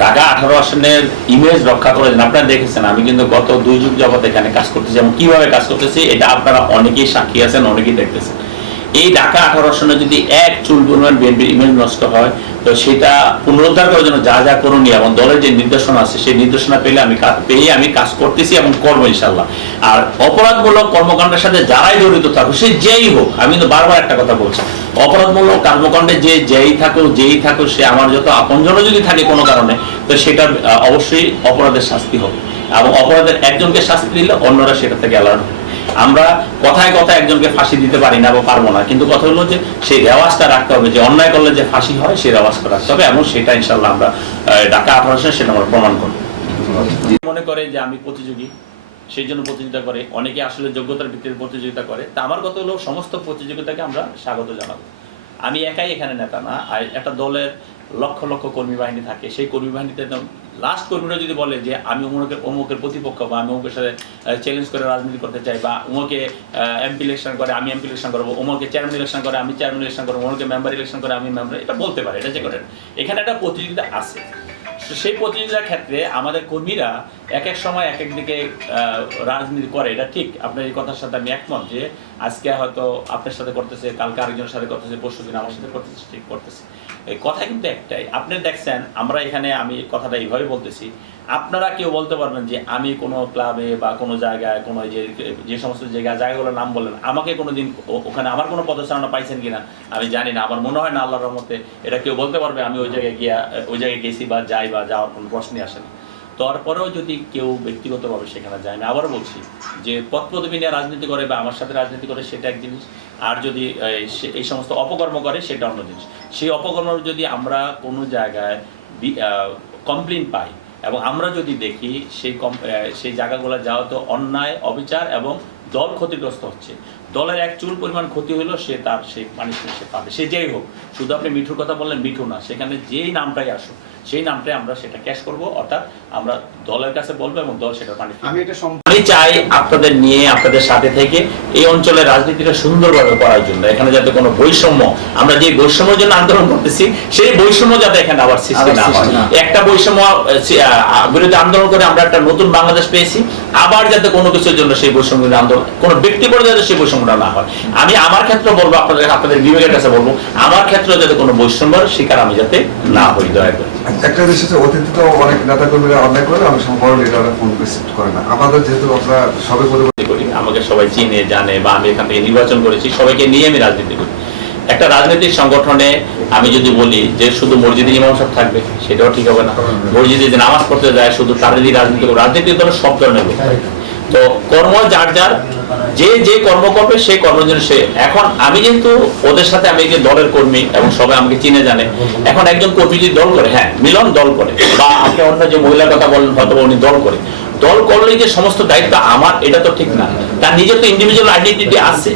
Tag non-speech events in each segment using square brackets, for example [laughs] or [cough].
ঢাকা আঠারো আসনের ইমেজ রক্ষা করেছেন। আপনারা দেখেছেন, আমি কিন্তু গত দুই যুগ যাবত এখানে কাজ করতেছি এবং কীভাবে কাজ করতেছি, এটা আপনারা অনেকেই সাক্ষী আছেন, অনেকেই দেখতেছেন। এই ঢাকা আঠারো আসনে যদি এক চুল পরিমাণ বিএনপির ইমেজ নষ্ট হয়, তো সেটা পুনরুদ্ধার করার জন্য যা যা করণীয় এবং দলের যে নির্দেশনা আছে, সেই নির্দেশনা পেলে আমি পেয়ে আমি কাজ করতেছি এবং করব ইনশাল্লাহ আর অপরাধমূলক কর্মকাণ্ডের সাথে যারাই জড়িত থাকুক, সে যেই হোক, আমি কিন্তু বারবার একটা কথা বলছি, অপরাধমূলক কর্মকাণ্ডে যে যেই থাকুক যেই থাকুক, সে আমার যত আপনজনও যদি থাকে কোনো কারণে, তো সেটা অবশ্যই অপরাধের শাস্তি হবে। এবং অপরাধের একজনকে শাস্তি দিলে অন্যরা সেটা থেকে অ্যালার্ট হবে আমরা কথায় কথায় একজনকে ফাঁসি দিতে পারি না বা পারব না। কিন্তু কথা হলো যে সেই রেওয়াজটা রাখতে হবে যে অন্যায় করলে যে ফাঁসি হয় সেই রেওয়াজটা রাখতে হবে এবং সেটা ইনশাল্লাহ আমরা ঢাকা আঠারোশো সেটা আমরা প্রমাণ করব। মনে করে যে আমি প্রতিযোগী সেই জন্য প্রতিযোগিতা করে অনেকে আসলে যোগ্যতার ভিত্তিতে প্রতিযোগিতা করে। তা আমার কথা হলো সমস্ত প্রতিযোগিতাকে আমরা স্বাগত জানাব। আমি একাই এখানে নেতা না আর একটা দলের লক্ষ লক্ষ কর্মী বাহিনী থাকে সেই কর্মী বাহিনীতে লাস্ট কর্মীরা যদি বলে যে আমি অমুকের অমুকের প্রতিপক্ষ বা আমি অমুকের সাথে চ্যালেঞ্জ করে রাজনীতি করতে চাই বা অমুকে এমপি ইলেকশন করে, আমি এমপি ইলেকশন করব অমুকে চেয়ারম্যান ইলেকশন করে, আমি চেয়ারম্যান ইলেকশন করব অমুকে মেম্বার ইলেকশন করে, আমি মেম্বার এটা বলতে পারে, এটা যে করেন। এখানে একটা প্রতিযোগিতা আছে। তো সেই প্রতিযোগিতার ক্ষেত্রে আমাদের কর্মীরা এক এক সময় এক এক দিকে রাজনীতি করে। এটা ঠিক, আপনার এই কথার সাথে আমি একমত যে আজকে হয়তো আপনার সাথে করতেছে, কালকে আরেকজনের সাথে করতেছে, পরশু দিন আমার সাথে করতেছে ঠিক করতেছে। এই কথা কিন্তু একটাই। আপনি দেখছেন, আমরা এখানে আমি কথাটা এইভাবে বলতেছি আপনারা কেউ বলতে পারবেন যে আমি কোনো ক্লাবে বা কোনো জায়গায়, কোনো যে যে সমস্ত জায়গা, জায়গাগুলোর নাম বললেন, আমাকে কোনো দিন ওখানে আমার কোনো পদচারণা পাইছেন কিনা, আমি জানি না। আমার মনে হয় না আল্লাহর রহমতে এটা কেউ বলতে পারবে, আমি ওই জায়গায় গিয়া, ওই জায়গায় গেছি বা যাই বা যাওয়ার কোনো প্রশ্নই আসে না। তারপরেও যদি কেউ ব্যক্তিগতভাবে সেখানে যায়, আমি আবারও বলছি যে পদবি নিয়ে রাজনীতি করে বা আমার সাথে রাজনীতি করে, সেটা এক জিনিস। আর যদি এই সমস্ত অপকর্ম করে, সেটা অন্য জিনিস। সেই অপকর্ম যদি আমরা কোনো জায়গায় কমপ্লেন পাই এবং আমরা যদি দেখি সেই সেই জায়গাগুলো যাওয়া তো অন্যায় অবিচার এবং দল ক্ষতিগ্রস্ত হচ্ছে। দলের এক চুল পরিমাণ ক্ষতি হলো সে তার সেই পানিশমেন্ট সে পাবে। সে যেই হোক শুধু আপনি মিঠুর কথা বললেন মিঠু না সেখানে যেই নামটাই আসুক সেই নামটাই আমরা সেটা ক্যাশ করব অর্থাৎ আমরা দলের কাছে বলব এবং দল সেটা পানি আমি এটা সম- আমি চাই আপনাদের নিয়ে আপনাদের সাথে থেকে এই অঞ্চলের রাজনীতিটা সুন্দরভাবে করার জন্য। এখানে যাতে কোনো বৈষম্য আমরা যে বৈষম্যের জন্য আন্দোলন করতেছি সেই বৈষম্য যাতে এখানে আবার সৃষ্টি না হয়। একটা বৈষম্য বিরুদ্ধে আন্দোলন করে আমরা একটা নতুন বাংলাদেশ পেয়েছি আবার যাতে কোনো কিছুর জন্য সেই বৈষম্য আন্দোলন কোনো ব্যক্তি পর্যায়ে যাতে সেই বৈষম্যটা না হয়। আমি আমার ক্ষেত্রে বলব আপনাদের আপনাদের বিবেকের কাছে বলব আমার ক্ষেত্রে যাতে কোনো বৈষম্যের শিকার আমি যাতে না হই দয়া করে। একটা দেশে যে অতীতে তো অনেক নেতা কর্মীরা অন্যায় করে অনেক সময় বড় লিডাররা ফোন রিসিভ করে না। আমাদের যেহেতু আমরা সবে পরিবর্তন করি আমাকে সবাই চিনে জানে বা আমি এখান থেকে নির্বাচন করেছি সবাইকে নিয়ে আমি রাজনীতি করি। একটা রাজনৈতিক সংগঠনে আমি যদি বলি যে শুধু মসজিদে ইমাম সাহেব থাকবে সেটাও ঠিক হবে না। মসজিদে যে নামাজ পড়তে যায় শুধু তাদেরই রাজনীতি রাজনীতি দলের সব ধরনের। তো কর্ম যার যার, যে যে কর্ম করবে সেই কর্মের জন্য সে। এখন আমি যেহেতু ওদের সাথে আমি যে দলের কর্মী এবং সবাই আমাকে চিনে জানে, এখন একজন কর্মী যদি দল করে হ্যাঁ মিলন দল করে, বা আপনি অন্য যে মহিলার কথা বলেন, হয়তো উনি দল করে। দল করলে যে সমস্ত দায়িত্ব আমার, এটা তো ঠিক না। তার নিজের তো ইন্ডিভিজুয়াল আইডেন্টিটি আছে।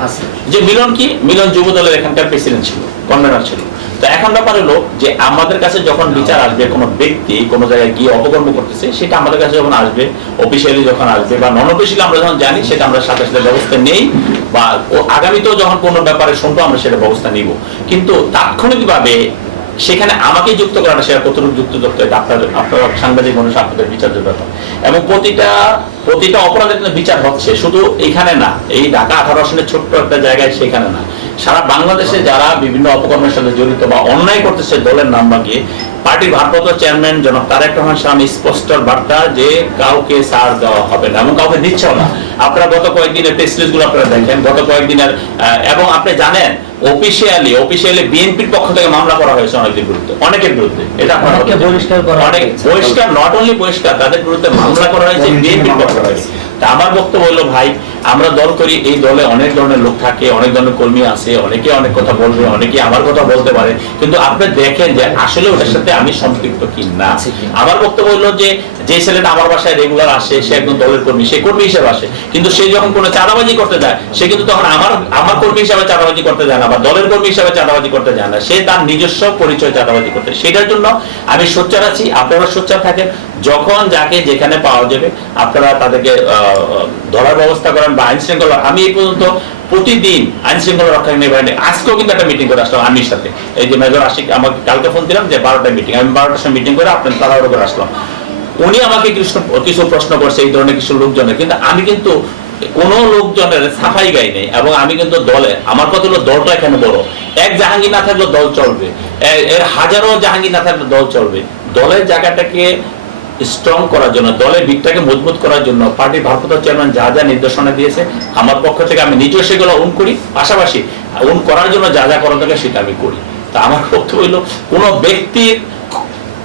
যে মিলন কি? মিলন যুব দলের এখানকার প্রেসিডেন্ট ছিল কনভেনার ছিল। তো এখন ব্যাপার হলো যে আমাদের কাছে যখন বিচার আসবে, কোনো ব্যক্তি কোনো জায়গায় গিয়ে অপকর্ম করতেছে, সেটা আমাদের কাছে যখন আসবে অফিসিয়ালি যখন আসবে বা নন অফিসিয়ালি আমরা যখন জানি, সেটা আমরা সাথে সাথে ব্যবস্থা নেই বা আগামীতেও যখন কোনো ব্যাপারে শুনব, আমরা সেটা ব্যবস্থা নিব। কিন্তু তাৎক্ষণিকভাবে সেখানে আমাকে যুক্ত করাটা, সেটা কতটুকু যুক্ত করতে হয় আপনার আপনার সাংবাদিক মানুষ আপনাদের বিচার্য ব্যাপার। এবং প্রতিটা প্রতিটা অপরাধের বিচার হচ্ছে, শুধু এখানে না, এই ঢাকা আঠারো আসনের ছোট্ট একটা জায়গায় সেখানে না। সারা বাংলাদেশে যারা বিভিন্ন অপকর্মের সাথে জড়িত বা অন্যায় করতেছে দলের নাম বাগিয়ে পার্টির ভারপ্রাপ্ত চেয়ারম্যান জনাব তারেক রহমান স্বামী স্পষ্ট বার্তা যে কাউকে ছাড় দেওয়া হবে না এবং কাউকে দিচ্ছেও না। আপনারা গত কয়েকদিনের প্রেসগুলো আপনারা দেখেন গত কয়েকদিনের এবং আপনি জানেন অফিসিয়ালি অফিসিয়ালি বিএনপির পক্ষ থেকে মামলা করা হয়েছে অনেকের বিরুদ্ধে অনেকের বিরুদ্ধে। এটা আপনারা বহিষ্কার করা অনেক। বহিষ্কার নট অনলি বহিষ্কার তাদের বিরুদ্ধে মামলা করা হয়েছে বিএনপির পক্ষ থেকে। তা আমার বক্তব্য হলো ভাই আমরা দল করি এই দলে অনেক ধরনের লোক থাকে অনেক ধরনের কর্মী আছে অনেকে অনেক কথা বলবে অনেকে আমার কথা বলতে পারে। কিন্তু আপনি দেখেন যে আসলে ওটার সাথে আমি সম্পৃক্ত কি না? আমার বক্তব্য হলো যে যে ছেলেটা আমার বাসায় রেগুলার আসে সে একজন দলের কর্মী সে কর্মী হিসেবে আসে। কিন্তু সে যখন কোনো চাঁদাবাজি করতে যায় সে কিন্তু তখন আমার আমার কর্মী হিসেবে চাঁদাবাজি করতে যায় না বা বা দলের কর্মী হিসাবে চাঁদাবাজি করতে যায় না। সে তার নিজস্ব পরিচয় চাঁদাবাজি করতে সেটার জন্য আমি সোচ্চার আছি। আপনারা সোচ্চার থাকেন। যখন যাকে যেখানে পাওয়া যাবে আপনারা তাদেরকে আহ, ধরার ব্যবস্থা করেন বা আইন শৃঙ্খলা। আমি এই পর্যন্ত প্রতিদিন আইন শৃঙ্খলা রক্ষা বাহিনী আজকেও কিন্তু একটা মিটিং করে আসলাম আমির সাথে। এই যে মেজর আশিক, আমাকে কালকে ফোন দিলাম যে বারোটায় মিটিং আমি বারোটার সময় মিটিং করে আপনার তাড়াহুড়ো করে আসলাম। উনি আমাকে কিছু প্রশ্ন করছে, এই ধরনের কিছু লোকজনের। কিন্তু আমি কিন্তু কোন লোকজনের সাফাই গাই নেই এবং আমি কিন্তু দলে, আমার কথা হলো দলটা এখানে বড়। এক জাহাঙ্গীর না থাকলে দল চলবে। এর হাজারো জাহাঙ্গীর না থাকলে দল চলবে। দলের জায়গাটাকে স্ট্রং করার জন্য, দলের দিকটাকে মজবুত করার জন্য পার্টির ভারপ্রাপ্ত চেয়ারম্যান যা যা নির্দেশনা দিয়েছে, আমার পক্ষ থেকে আমি নিজেও সেগুলো উন করি। পাশাপাশি উন করার জন্য যা যা করা থাকে সেটা আমি করি। তা আমার পক্ষে হইল, কোনো ব্যক্তির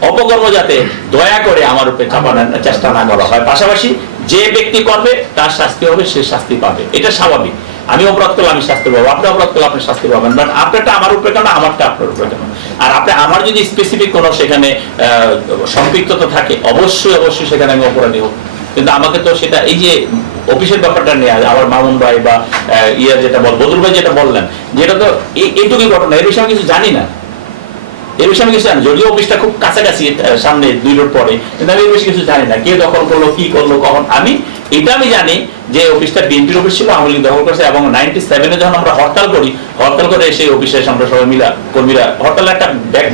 অপকর্ম যাতে দয়া করে আমার উপরে চাপানোর চেষ্টা না করা হয়। পাশাপাশি যে ব্যক্তি করবে, তার শাস্তি হবে, সে শাস্তি পাবে। এটা স্বাভাবিক। আমি অপরাধ করলে আমি শাস্তি পাবো আপনি অপরাধ করলে আপনি শাস্তি পাবেন বাট আপনারটা আমার উপরে কেন আমারটা আপনার উপরে কেন আর আপনি আমার যদি স্পেসিফিক কোনো সেখানে সম্পৃক্ততা থাকে অবশ্যই অবশ্যই সেখানে আমি অপরাধী হোক কিন্তু আমাকে তো সেটা এই যে অফিসের ব্যাপারটা নিয়ে আবার মামুন ভাই বা আহ, ইয়া যেটা বল বদুল ভাই যেটা বললেন যেটা তো এই- এইটুকুই ঘটনা এর বিষয়ে আমি কিছু জানি না। এই বিষয়ে আমি কিছু জানি যদিও অফিসটা খুব কাছাকাছি সামনে দুই রোড পরে কিন্তু আমি এই বিষয়ে কিছু জানি না। কে দখল করল কি করল কখন? আমি এটা আমি জানি যে অফিসটা বিএনপির অফিস ছিল আওয়ামী লীগ দখল করেছে এবং নাইনটি সেভেনে যখন আমরা হরতাল করি হরতাল করে সেই অফিসে আমরা সবাই মিলা কর্মীরা হরতালের একটা ব্যাগ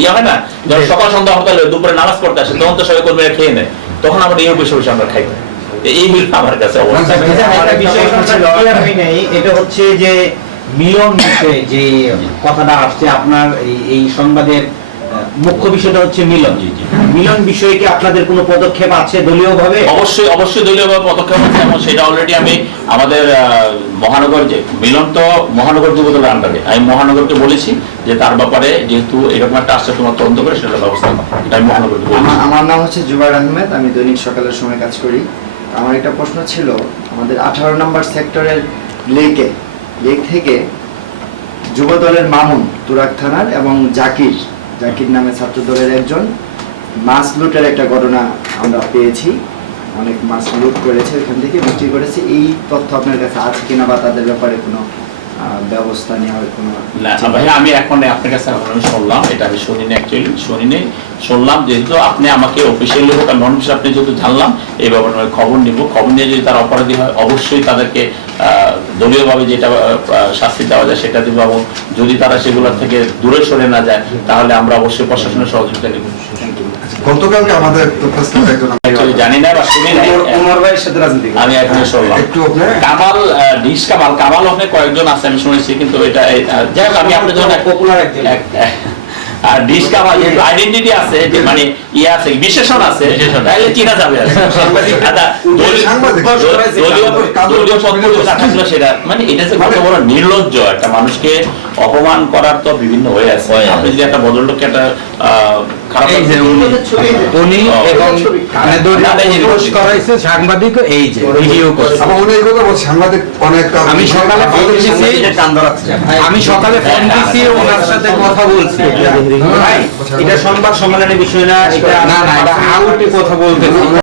ইয়ে হয় না? যখন সকাল সন্ধ্যা হরতাল দুপুরে নামাজ পড়তে আসে তখন তো সবাই কর্মীরা খেয়ে নেয়। তখন আমরা এই অফিসে আমরা খাই এই হলো আমার কাছে অবস্থা। আচ্ছা। এটা হচ্ছে যে মিলন বিষয়ে যে কথাটা আসছে আপনার এই- এই সংবাদের মুখ্য বিষয়টা হচ্ছে মিলন। মিলন বিষয়ে কি আপনাদের কোনো পদক্ষেপ আছে দলীয় ভাবে অবশ্যই অবশ্যই দলীয়ভাবে পদক্ষেপ আছে এবং সেটা অলরেডি আমি আমাদের আহ, মহানগর যে মিলন তো মহানগর যুবদলের আন্ডারে আমি মহানগরকে বলেছি যে তার ব্যাপারে যেহেতু এরকম একটা আসছে তোমার তদন্ত করে সেটা ব্যবস্থা। এটা আমি মহানগরকে বলেছি। আমার নাম হচ্ছে জুবাইর আহমেদ আমি দৈনিক সকালের সময় কাজ করি। আমার একটা প্রশ্ন ছিল আমাদের আঠারো নম্বর সেক্টরের লেকে লেক থেকে যুব দলের মামুন তুরাক থানার এবং জাকির জাকির নামে ছাত্র দলের একজন। মাছ লুটের একটা ঘটনা আমরা পেয়েছি। অনেক মাছ লুট করেছে ওখান থেকে বিক্রি করেছে। এই তথ্য আপনার কাছে আছে কিনা বা তাদের ব্যাপারে কোনো ব্যবস্থা নেওয়ার কোনো না ভাই, আমি এখন আপনার কাছে আমি শুনলাম। এটা আমি শুনিনি অ্যাকচুয়ালি শুনিনি। শুনলাম যেহেতু আপনি আমাকে অফিসিয়ালি হোক আর নন অফিসিয়াল আপনি যেহেতু জানলাম, এই ব্যাপারে খবর নিব। খবর নিয়ে যদি তারা অপরাধী হয়, অবশ্যই তাদেরকে দলীয়ভাবে যেটা শাস্তি দেওয়া যায় সেটা দিব এবং যদি তারা সেগুলোর থেকে দূরে সরে না যায় তাহলে আমরা অবশ্যই প্রশাসনের সহযোগিতা নেব। গতকালকে আমাদের তো প্রেস ক্লাবে একজন অ্যাকচুয়ালি জানি না বা শুনি নাই। সাথে রাজনীতি আমি এখন শুনলাম। একটু কামাল ডিস কামাল। কামাল ওখানে কয়েকজন আছে আমি শুনেছি কিন্তু এটা যাই হোক আমি আপনার জন্য Popular একজন। আর ডিস কামাল যেহেতু আইডেন্টিটি আছে যে মানে ইয়ে আছে বিশেষণ আছে তাহলে চিনা যাবে। [laughs] আচ্ছা, দলীয়- পক্ষ সেটা মানে এটা যে কত বড় নির্লজ্জ একটা মানুষকে অপমান করার তো বিভিন্ন হয়ে আছে। আপনি যদি একটা ভদ্রলোককে একটা খারাপ উনি এবং কানে করাইছে সাংবাদিক এই যে ভিডিও করছে। আবার উনি এই কথা বলছে সাংবাদিক অনেক আমি সকালে ফোন দিয়েছি আমি সকালে ফোন দিয়েছি ওনার সাথে কথা বলছি। ভাই, এটা সংবাদ সম্মেলনের বিষয় না এটা না না এটা আউটে কথা বলতেছি